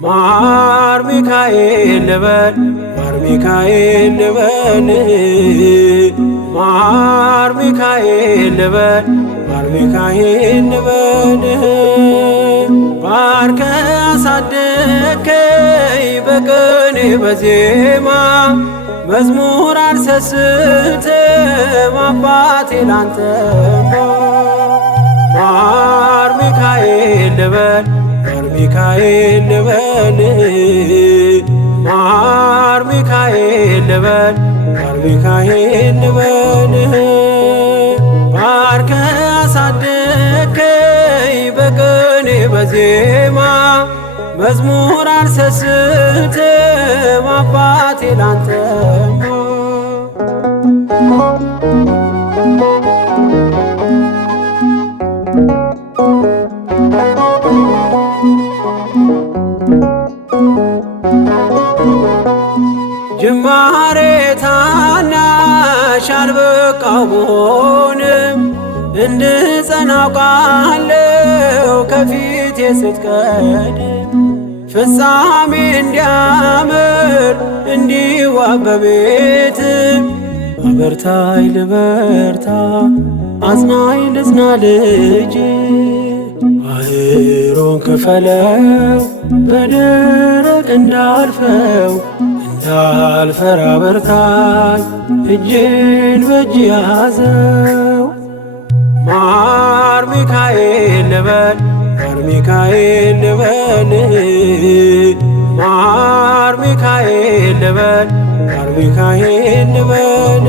ማር ሚካኤል ልበል ማር ሚካኤል ልበል ማር ሚካኤል ልበል ማር ሚካኤል ልበል ባርከ አሳደከኝ በቅኔ በዜማ መዝሙር አልሰስትም አባቴ ላንተማ ማር ሚካኤል ልበል ማር ሚካኤል ልበል ማር ሚካኤል ልበል ማር ሚካኤል ልበል ባርከ አሳደከኝ በቅኔ በዜማ መዝሙር አልሰስትም አባቴ ላንተማ ጅማሬ ታናሽ አልበቃው ብሆንም እንድጸና አውቃለሁ ከፊቴ ስትቀድም ፍጻሜ እንዲያምር እንዲዋብ በቤት አበርታይ ልበርታ አጽናኝ ልጽና ልጅ ባህሩን ክፈለው በደረቅ እንዳልፈው እንዳልፈራ በርታኝ እጄን በእጅ ያዘው ማር ሚካኤል ልበል ማር ሚካኤል ልበል ማር ሚካኤል ልበል ማር ሚካኤል ልበል